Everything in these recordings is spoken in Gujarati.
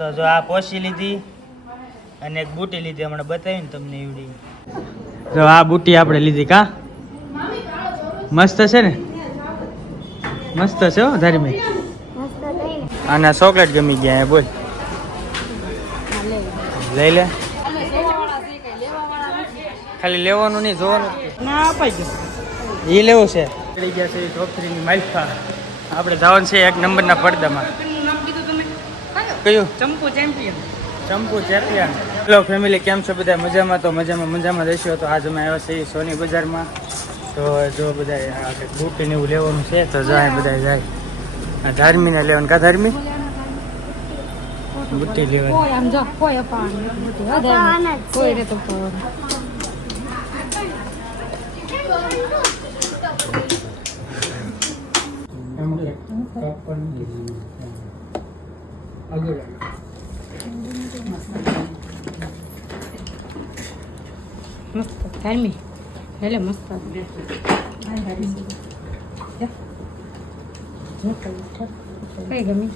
તો જો આ પોસી લીધી અને એક બુટી લીધી, હમણાં બતાવી ને તમને એવડી. જો આ બુટી આપણે લીધી કા મસ્ત છે ને, મસ્ત છે હો ધાર્મિક. અને ચોકલેટ ગમી ગયા બોલ, લઈ લે. ખાલી લેવાનું નહીં, જોવાનું ના અપાઈ ગયું એ લેવું છે. ચડી ગયા છે ટોપ 3 ની માઇલફા. આપણે જવાનું છે 1 નંબરના પડદામાં. કયું? ચંપુ ચેમ્પિયન. ચંપુ ચેમ્પિયન. હેલો ફેમિલી, કેમ છો બધા? મજામાં? તો મજામાં રહેશો. તો આજ અમે આવ્યા છીએ સોની બજારમાં. તો જો બધા બુટી ને એવું લેવાનું છે તો જાય બધા જાય. ધાર્મીને લેવાનું કા ધાર્મી બુટી લેવાની. ધાર્મી હેલે મસ્ત કઈ ગમી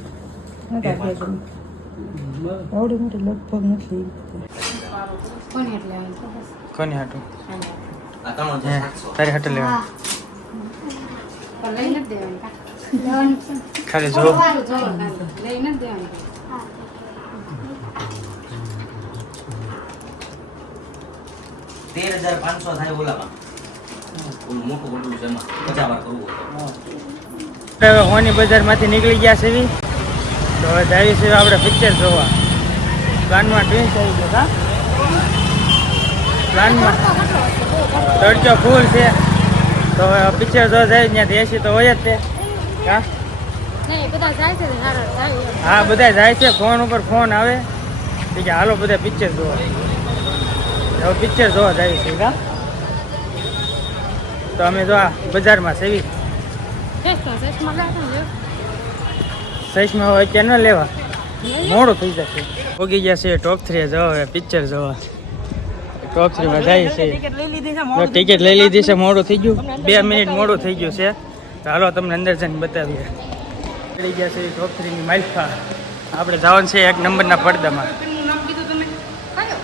આવડે મોટી લગભગ નથી. કોની હાટું? તારી હાટું લેવા ખાલી જો. લઈને જ દેવાનું. 13,500 થાય ઓલામાં. મોટું મોટું છે એમાં 50 વાર કરવું હોય. હવે હોની બજારમાંથી નીકળી ગયા છે તો હવે જઈએ છીએ આપણે પિક્ચર જોવા. પ્લાનમાં ટ્વિન્સ આવી ગયો કા પ્લાનમાં તડકો ફૂલ છે તો હવે પિક્ચર જોવા જાય ત્યાંથી એસી તો હોય જ તે હા. હા બધા જાય છે, ફોન ઉપર ફોન આવે કે હાલો બધા પિક્ચર જોવા. હવે પિક્ચર જોવા જાય છે કા. તો અમે જો આ બજારમાં સેવી સહીમાં હોય ત્યાં ન લેવા, મોડું થઈ જશે. ઉગી ગયા છે ટોપ 3 જોવા પિક્ચર જોવા. ટોપ 3 માં જાય છે. ટિકિટ લઈ લીધી છે, મોડું થઈ ગયું, 2 મિનિટ મોડું થઈ ગયું છે. તો હાલો તમને અંદર જઈને બતાવીએ. ચડી ગયા છે ટોપ 3 ની માઇલફા. આપણે જવાનું છે 1 નંબરના પડદામાં.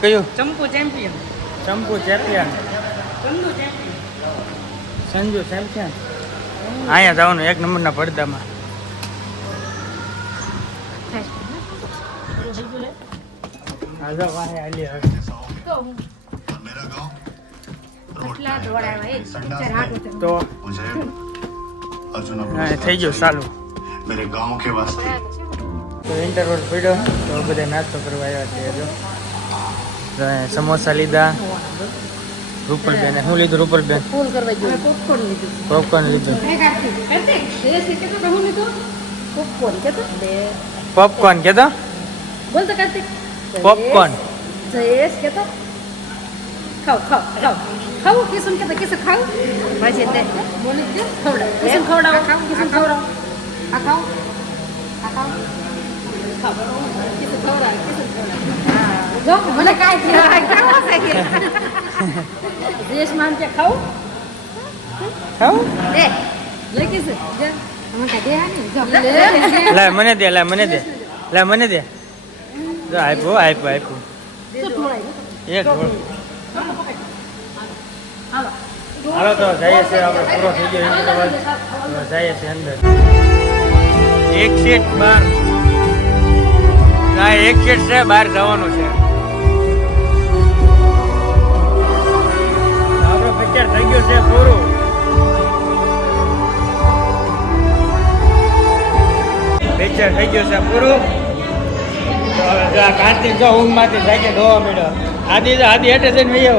કયું? ચંપુ ચેમ્પિયન. ચંપુ ચેમ્પિયન. સંજુ ચેમ્પિયન. અહીંયા જવાનું 1 નંબરના પડદામાં. તો થઈ ગયું ચાલુ. તો ઇન્ટરવલ પડ્યો તો બધા નાસ્તો કરવા આવ્યા છે. જો સમોસા લીધા. રૂપલબેન શું લીધું? રૂપલબેન પોપકોર્ન લીધું. પોપકોર્ન કેતો પોપકોર્ન. ખાવું કિસુમ કે કિસ ખાવ ભાજી દે બોલી દે ખવડા કિસુમ ખવડાવ ખાવ કિસુમ ખવડાવ આ ખાવ આ ખાવ ખાવ કિસુમ ખવડાવ કિસુમ ખવડાવ જો મને કાઈ ખાવ છે કે દેશ માન કે ખાવ ખાવ દે લે કિસ દે મને દે આની જો લે મને દે લે મને દે લે મને દે જો આપ્યો આપ્યો આપ્યો એક ઢોળ. હાલો તો જઈએ છીએ આપણે. પૂરો થઈ ગયો ઇન્ટરવલ. જઈએ છીએ અંદર. એક સીટ બહાર એક સીટ છે બહાર જવાનું છે. આપણો પિક્ચર થઈ ગયું છે પૂરું. પિક્ચર થઈ ગયું છે પૂરું. તો હવે કાર્તિક જો ઊંઘમાંથી જાગે ધોવા મળ્યો. આદિ હેઠે જઈને વહી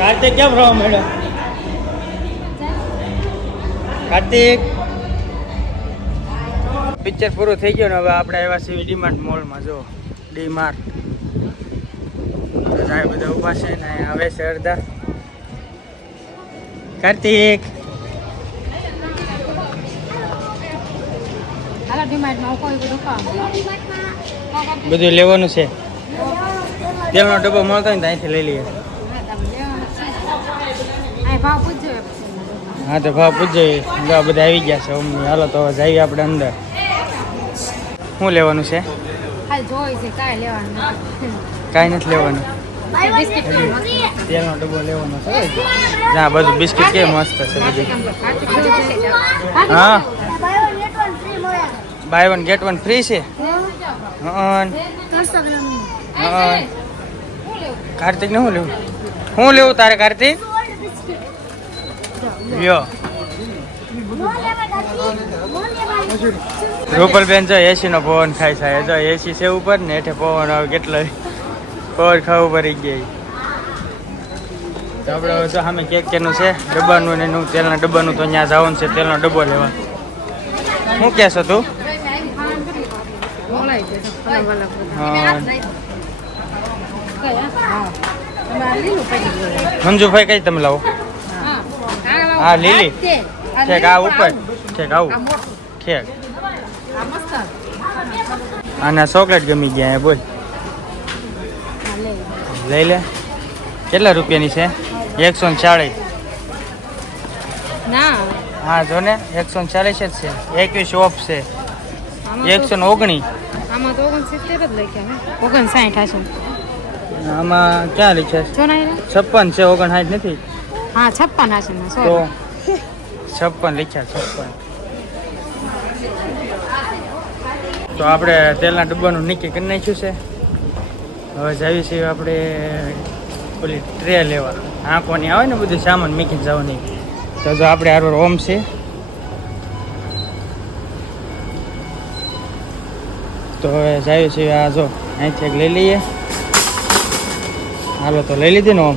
કાર્તિક કેમ રવા મળ્યો? કાર્તિક પિક્ચર પૂરું થઈ ગયું ને હવે આપણે આવ્યા છીએ ડીમાર્ટ મોલમાં. જો ડીમાર્ટ તો બધા ઊભા છે ને હવે છે અડધા. કાર્તિક બધું લેવાનું છે. તેલનો ડબ્બો મળતો ને ત્યાંથી લઈ લઈએ. હા તો ભાવ પૂછજો. બધા આવી ગયા છે. હાલો તો જઈએ આપણે અંદર. શું લેવાનું છે? ખાલી જોઈ છે કાંઈ લેવાનું નથી. કાંઈ નથી લેવાનું. બિસ્કિટ તેલનો ડબ્બો લેવાનો છે. જ્યાં બધું બિસ્કિટ કેમ મસ્ત છે બધી. હા બાય 1 ગેટ 1 ફ્રી છે. કાર્તિક ને શું લેવું? શું લેવું તારે કાર્તિક? લ્યો રૂપલબેન જો એસી નો પવન ખાય છે. જો એસી છે ઉપર ને હેઠે પવન આવે કેટલો પવન ખાવું પડી ગઈ. તો આપણે જો સામે કેક કેનું છે ડબ્બાનું ને એનું તેલના ડબ્બાનું તો અહીંયા જવાનું છે તેલનો ડબ્બો લેવા. શું કહેશો તું? મંજુભાઈ કઈ તમે લાવો? હા લીલી ઠેક આ ઉપર ઠેક આવું ઠેક. આના ચોકલેટ ગમી ગયા બોલ. લઈ લે. કેટલા રૂપિયાની છે? 140. ના હા જો ને 140 જ છે. 21 ઓફ છે. 119. આમાં તો 69 જ લખ્યા ને 59 હશે. આમાં ક્યાં લખ્યા છે? જો ને 56 છે 59 નથી. હા 56 હશે ને તો સોરી 56 લખ્યા 56. તો આપણે તેલના ડબ્બાનું નક્કી કરી નાખ્યું છે. હવે જાવી છીએ આપણે ઓલી ટ્રે લેવા. આંખોની આવે ને બધું સામાન મૂકીને જવાની. તો જો આપણે હારો ઓમ છે. તો હવે જાવી છીએ આ જો અહીંથી એક લઈ લઈએ. હાલો તો લઈ લીધી ને ઓમ.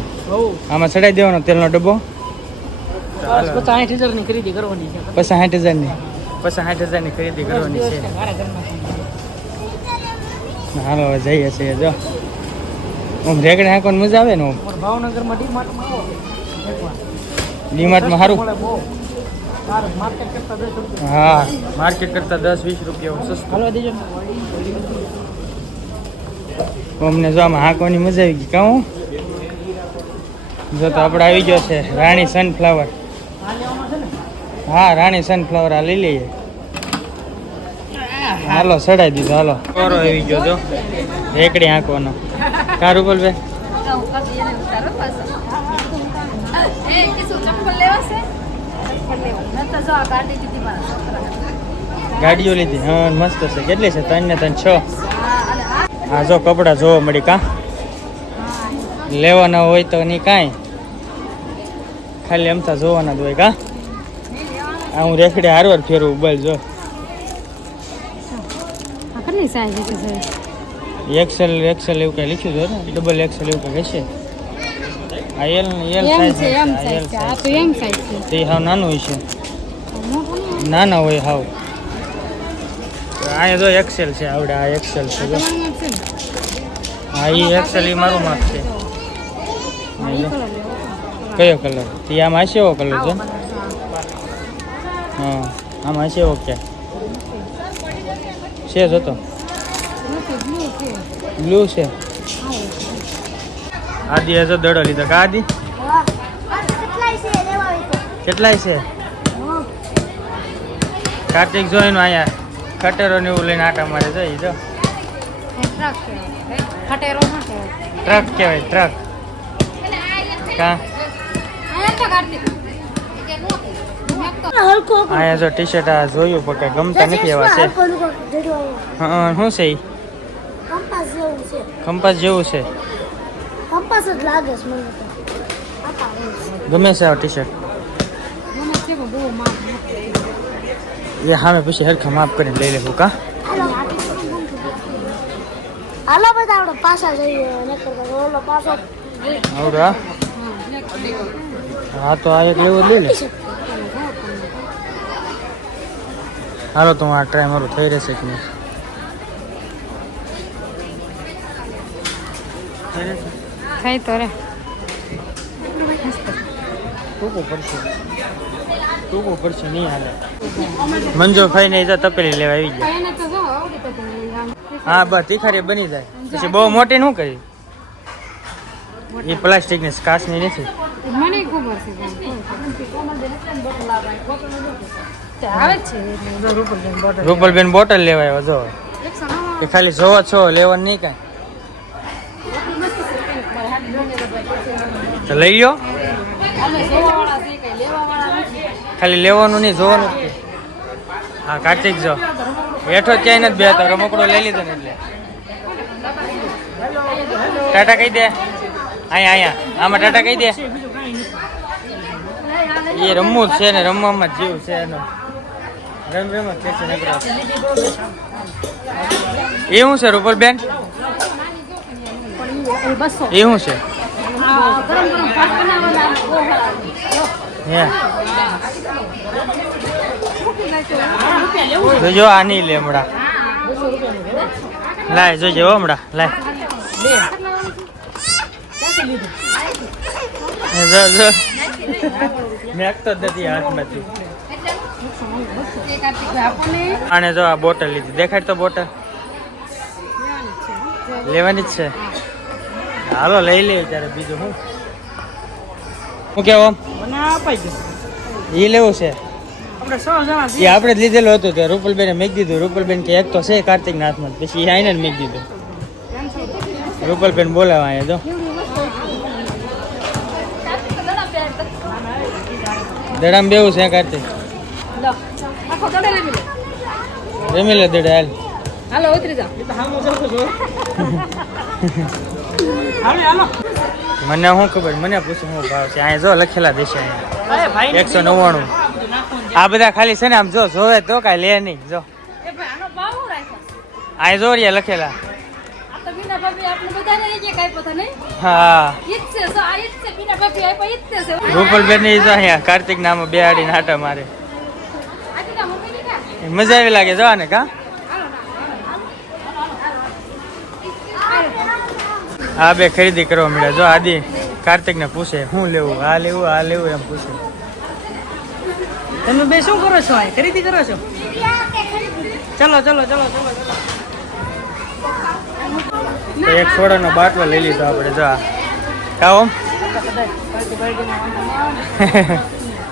આમાં ચડાવી દેવાનો તેલનો ડબ્બો. 60,000 ની ખરીદી કરવાની છે. 60,000 ની 60,000 ની ખરીદી કરવાની છે. હાલો હવે જઈએ છીએ જો. ઓમ રેગડે હાંકવાની મજા આવે ને ઓમ. ભાવનગરમાં ડીમાર્ટમાં સારું. માર્કેટ કરતા 10 રૂપિયા. હા માર્કેટ કરતા 10-20 રૂપિયા સસ્તું. હાલવા દેજો. અમને જો આમાં હાંકવાની મજા આવી ગઈ કાં? જો તો આપણે આવી ગયો છે રાણી સનફ્લાવર. હા રાણી સનફ્લાવર આ લઈ લઈએ. હાલો ચડાવી દીધો હાલો. કોરો આવી ગયો જો રેકડી હાંકવાનો. કાર ઉપર બે ગાડીઓ લીધી. હા મસ્ત છે. કેટલી છે? 3 ને 3 6. હા જો કપડા જોવા મળી કાં? લેવાના હોય તો નહીં કાંઈ ખાલી એમતા જોવાના જ હોય કાં? આ હું રેખડે હારવાર ફેરવું બોલ જો. કેટલી સાઈઝ છે? એક્સેલ એવું કંઈ લખ્યું છે ને ડબલ એક્સેલ એવું કંઈ હશે. આ એલ સાઈઝ આ તો એમ સાઈઝ છે. તે હાવ નાનું હોય છે. નાના હોય હાવ. અહીંયા જો એક્સેલ છે આવડે. આ એક્સેલ છે જો. હા એ એક્સેલ એ મારું માપ છે. કયો કલર? તે આમાં હશે એવો કલર છે. હા આમાં હશે એવો ક્યાં છે જોતો. બ્લુ છે. આદિ હજો દડો લીધો કા આદિ? કેટલાય છે? કાર્તિક જોઈને અહીંયા ખટેરો ને એવું લઈને આટા મારે જઈ જો. ખટેરો ના ટ્રક કહેવાય ટ્રક. કા અહીંયા જો ટી શર્ટ આ જોયું પણ કઈ ગમતા નથી એવા છે. હા શું છે? કંપાસ જેવું છે. કંપાસ જ લાગે છે મને તો. ગમે છે આ ટી શર્ટ. એ સામે પછી હરખા માપ કરીને લઈ લેવું કા? હાલો બધા આપણે પાછા જઈએ ઓલો પાછો આવડો હા તો આ એક લેવું લઈ લે. હાલો તો આ ટ્રાય મારું થઈ રહેશે કે નહીં? થઈ તો રે ટૂંકું પડશે નહીં હાલે. મંજો ખાઈ ને તો તપેલી લેવા આવી ગયા. એને તો જો આવડી તો હા બસ તીખારી બની જાય. પછી બહુ મોટી શું કરી? એ પ્લાસ્ટિકની કાચની નથી. મને ખબર છે આવે છે રૂપલબેન બોટલ રૂપલબેન બોટલ લેવા આવ્યો જો. કે ખાલી જોવો છો લેવાનું નહીં કાંઈ તો લઈ લો ખાલી લેવાનું નહીં જોવાનું જ. હા કાર્તિક જો હેઠો ક્યાંય નથી બેતો રમકડો લઈ લીધો ને એટલે ટાટા કહી દે અહીંયા આમાં ટાટા કહી દે એ રમવું જ છે ને રમવામાં જ જીવ છે એનો રમ જ છે નકરો એ શું છે રૂપલબેન એ શું છે જોજો આ નહીં લે હમણાં લાય જોજો હમણાં લાય જો જો મેકતો જ નથી હાથમાંથી આને જો આ બોટલ લીધી દેખાડ તો બોટલ લેવાની જ છે હાલો લઈ લે ત્યારે બીજું હું કેવો એ લેવું છે એ આપણે જ લીધેલું હતું તો રૂપલબેને મેક દીધું રૂપલબેન કે એક તો છે કાર્તિકના હાથમાં પછી આઈને જ મેક દીધું રૂપલબેન બોલાવા અહીંયા જો દડામ બેવું છે કાર્તિક રમી લે દડા હાલ હાલો ઉતરી જાઓ મને શું ખબર મને પૂછું શું ભાવ છે અહીંયા જો લખેલા દેશે અહીંયા 199 આ બધા ખાલી છે ને આમ જો જોવે તો કાંઈ લે નહીં જો અહીંયા જો રહ્યા લખેલા હા રૂપલબેન ની જો અહીંયા કાર્તિક નામ બેહાડીને આટા મારે મજા આવી લાગે જો ને કા આ બે ખરીદી કરવા મળ્યા જો આદિ કાર્તિક ને પૂછે શું લેવું આ લેવું એમ પૂછે તમે બે શું કરો છો ખરીદી કરો છો ચલો તો એક સોડાનો બાટલો લઈ લીધો આપણે જો કાઓ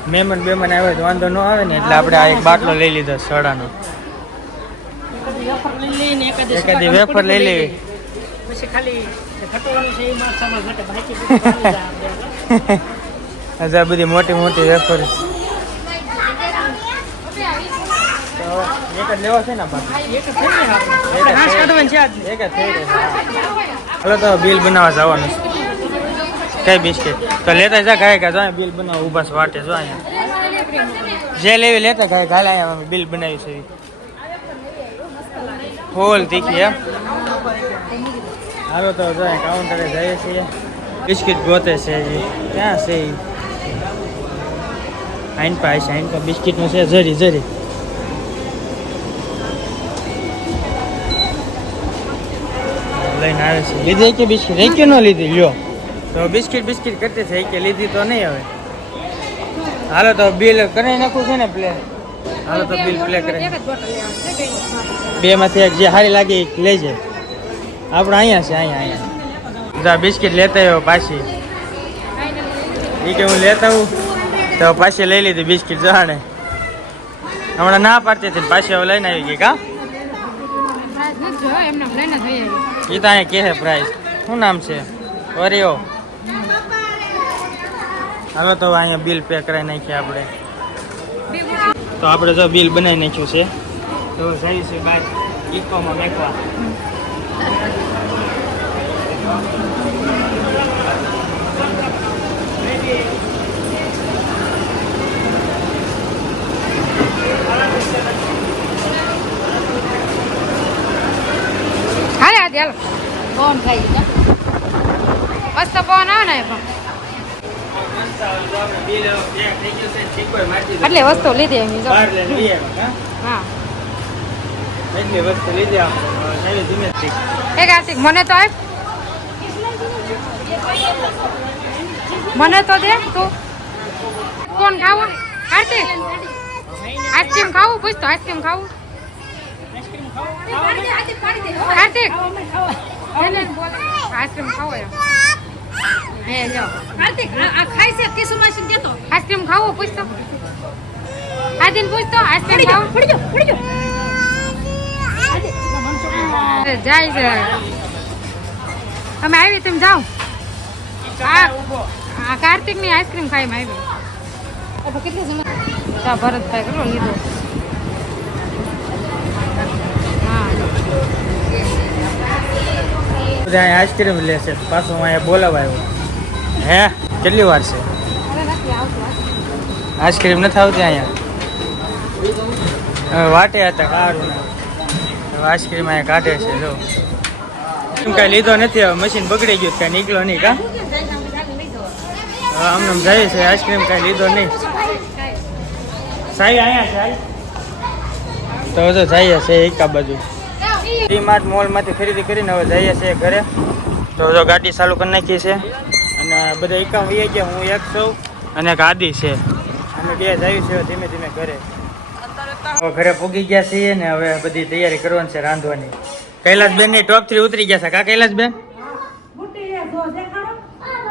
મહેમાન આવે તો વાંધો ન આવે ને એટલે આપણે આ એક બાટલો લઈ લીધો સોડાનો એકાદી વેફર લઈ લેવી હજાર બધી મોટી મોટી વેફર એક જ લેવા છે ને હાલો તો બિલ બનાવવા જવાનું છે કઈ બિસ્કિટ તો લેતા જા ખાય કા જો બિલ બનાવવા ઉભા છે વાટે જો અહીંયા જે લેવી લેતા ખાય ગાલે અહીંયા બિલ બનાવી છે ફૂલ તીખી એમ હાલો તો જો કાઉન્ટરે જઈએ છીએ બિસ્કિટ ગોતે છે ક્યાં છે આઈન પા બિસ્કિટનું છે જરી લઈને આવે છે લીધી કે બિસ્કિટ એક કે ન લીધી લ્યો તો બિસ્કિટ કરતી છે કે લીધી તો નહીં હવે હાલો તો બિલ કરી નાખું છે ને પ્લે હાલો તો બિલ પ્લે કરે બે માંથી એક જે સારી લાગે એ લેજે આપણે અહીંયા છે અહીંયા જા બિસ્કિટ લેતા આવ્યો પાછી એ કે હું લેતા આવું તો પાછી લઈ લીધી બિસ્કિટ જાણે હમણાં ના પાડતી હતી પાછી હવે લઈને આવી ગઈ કા એ તો અહીંયા કહે પ્રાઇસ શું નામ છે ઓરિયો હાલો તો અહીંયા બિલ પે કરાવી નાખીએ આપણે તો આપણે જો બિલ બનાવી નાખ્યું છે તો જઈએ છીએ બહાર ઇકોમાં મેકવા હાલો પવન ખાઈ મસ્ત પવન આવે ને એટલે વસ્તુ લીધી એમ હા એટલી વસ્તુ લીધી એ કાર્તિક મને તો આપ મને તો દે તું કોણ ખાવું કાર્તિક આઈસ્ક્રીમ ખાવું પૂછ તો આઈસ્ક્રીમ ખાવું કાર્તિક આઈસ્ક્રીમ ખાવો હે લો કાર્તિક આ ખાઈ છે કિસુ માસી દેતો આઈસ્ક્રીમ ખાવું પૂછ તો આદિન પૂછ તો આઈસ્ક્રીમ ખાવું પડી જો જાય છે અમે આવી તમે જાઓ આ કાર્તિક ની આઈસ્ક્રીમ ખાઈ આવી કેટલી સમય ભરતભાઈ કેટલો લીધો આઈસ્ક્રીમ લેશે પાછું અહીંયા બોલાવાયો હે કેટલી વાર છે આઈસ્ક્રીમ નથી આવતી અહીંયા વાટે હતા સારું આઈસ્ક્રીમ અહીંયા કાઢે છે જો કાંઈ લીધો નથી હવે મશીન બગડી ગયું કાંઈ નીકળ્યો નહીં કા આમને જાય છે આઈસ્ક્રીમ કાંઈ લીધો નહીં સાહેબ અહીંયા છે તો જો જઈએ છે એકા બાજુ ડીમાર્ટ મોલમાંથી ખરીદી કરીને હવે જઈએ છીએ ઘરે તો જો ગાડી ચાલુ કરી નાખી છે અને બધા એકા વહી ગયા હું એક છું અને એક આદિ છે અમે બે જઈએ છીએ ધીમે ધીમે ઘરે ઘરે પૂગી ગયા છીએ ને હવે બધી તૈયારી કરવાની છે રાંધવાની કૈલાસબેન ની ટોપ 3 ઉતરી ગયા છે કા કૈલાસબેન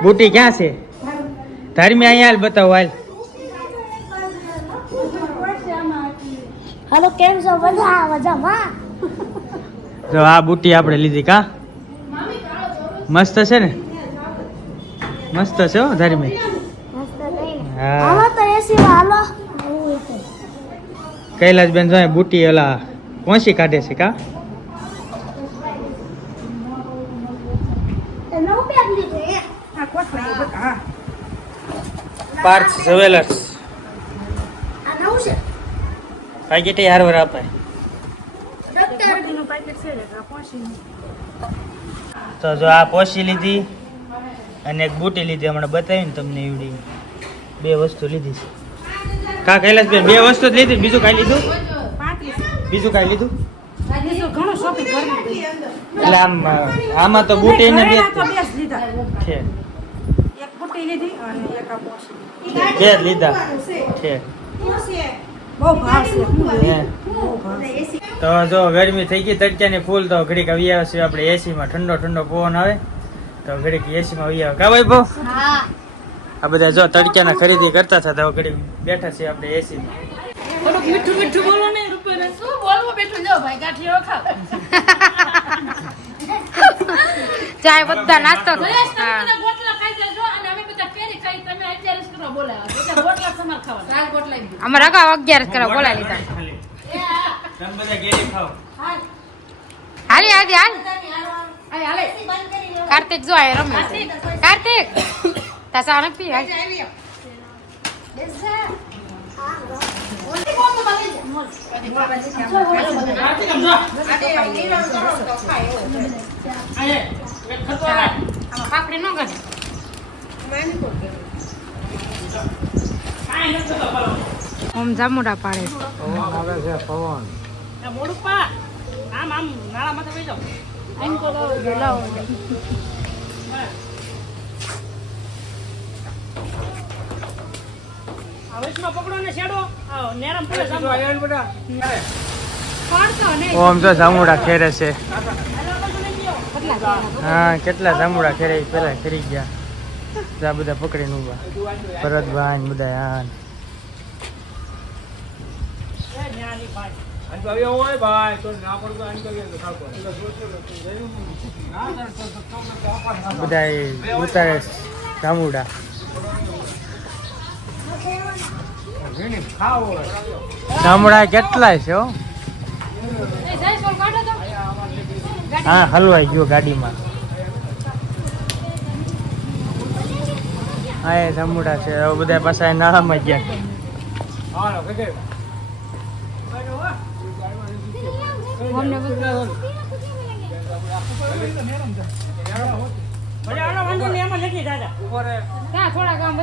બુટી ક્યાં છે ધાર્મી અહીંયા હાલ બતાવો હાલ હાલો કેમ છો બધા મજામાં જો આ બુટી આપણે લીધી કા મસ્ત છે ને મસ્ત છે હો ધાર્મી હા હાલો તો એસી હાલો કૈલાસબેન જો બુટી ઓલા કોશી કાઢે છે કા પાર્થ જ્વેલર્સ આ નવું છે પેકેટ હારવાર અપાય તો જો આ પોશી લીધી અને એક બુટી લીધી હમણાં બતાવીને તમને એવડી બે વસ્તુ લીધી છે કા કૈલાસબેન બે વસ્તુ જ લીધી બીજું કાંઈ લીધું બીજું કાંઈ લીધું એટલે આમાં તો બુટી ને બે છે બે જ લીધા છે તો જો ગરમી થઈ ગઈ તડક્યાની ફૂલ તો ઘડીક આવી આવે છે આપણે એસીમાં ઠંડો ઠંડો પવન આવે તો ઘડીક એસીમાં આવી આવે કા ભાઈ બહુ આ બધા જો તડક્યાના ખરીદી કરતા હતા તો ઘડીક બેઠા છીએ આપણે એસીમાં મીઠું મીઠું બોલો ને રૂપિયા શું બોલવું બેઠું જાઓ ભાઈ ગાંઠિયો ખાવ ચાય બધા નાસ્તો અમારે અગાઉ 11 કરવા બોલાવી લીધા હાલી આદિ હાલ કાર્તિક જો આ રમે કાર્તિક તાસા અનક પી હાલ પાપડી નો કરે ઓમ જામુડા પાડે છે પવન મોડું પા આમ આમ નાળા માથે બેસી જાવ આમ કો લાવો આવશમાં પકડો ને છેડો આવ નેરમ પડે જામુડા આયન બડા પાડતો ને ઓમ તો જામુડા ખેરે છે હા કેટલા જામુડા ખેરે પેલા ખરી ગયા જા બધા પકડીને ઉભા ભરતભાઈ બધા યાર બધા ઉતારે જામુડા જામુડા કેટલાય છે હો હા હલવાઈ ગયો ગાડીમાં હા એ જામુડા છે હવે બધા પાછા નાળામાં ગયા થોડા કામ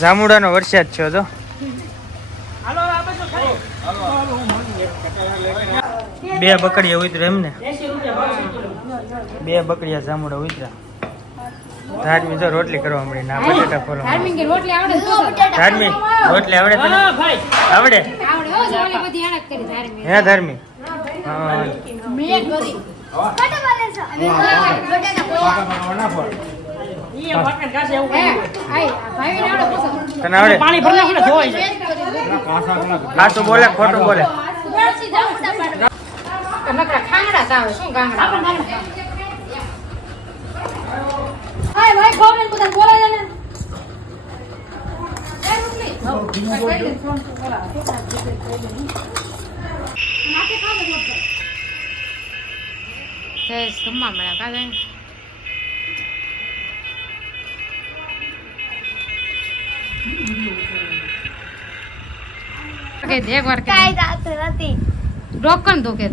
જામુડાનો વરસાદ છે તો બે બકડીયા ઉતરે એમ ને બે બકડીયા જામુડા ઉતર્યા ધાર્મી જો રોટલી કરવા મળી ના બટેટા ફોરવા ધાર્મિક રોટલી આવડે ધાર્મી રોટલી આવડે તને આવડે આવડે હો ઓલી બધી આણક કરી ધાર્મિક હે ધાર્મી હા મેં કરી કટે બને છે અને બટાટા પોવા તને આવડે પાણી ભરલા હું ધોઈ ખાસું બોલે ખોટું બોલે નકરા ખાંગડા તાવે શું ગાંગડા હાય ભાઈ કોને બધા બોલાય ને કાઈ જાત નથી ડોકન દુખે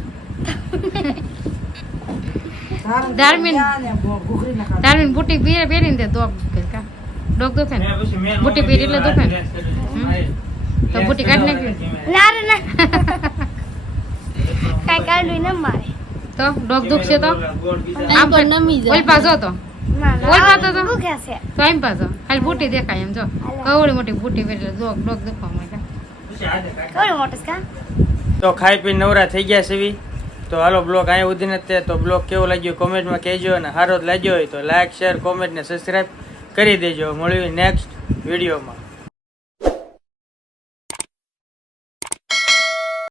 ધાર્મિન બુટી પહેરીને દે ડોક દુખે કા ડોક દુખે ને બુટી પહેરી એટલે દુખે ને તો બુટી કાઢી નાખી ના રે ના કાઈ કાઢું ન મારે તો ડોક દુખશે તો આમ પર નમી જાય ઓલ પાછો તો ના ઓલ પાછો તો દુખે છે તો એમ પાછો ખાલી બુટી દેખાય એમ જો કવડી મોટી બુટી પહેરી ડોક ડોક દુખવા માંડે કોણ મોટસ કા તો ખાઈ પી નવરા થઈ ગયા છે તો હાલો બ્લોગ અહીંયા સુધી નથી તો બ્લોગ કેવો લાગ્યો કોમેન્ટમાં કહેજો અને સારો જ લાગ્યો હોય તો લાઈક શેર કોમેન્ટ ને સબસ્ક્રાઈબ કરી દેજો મળ્યું નેક્સ્ટ વિડીયોમાં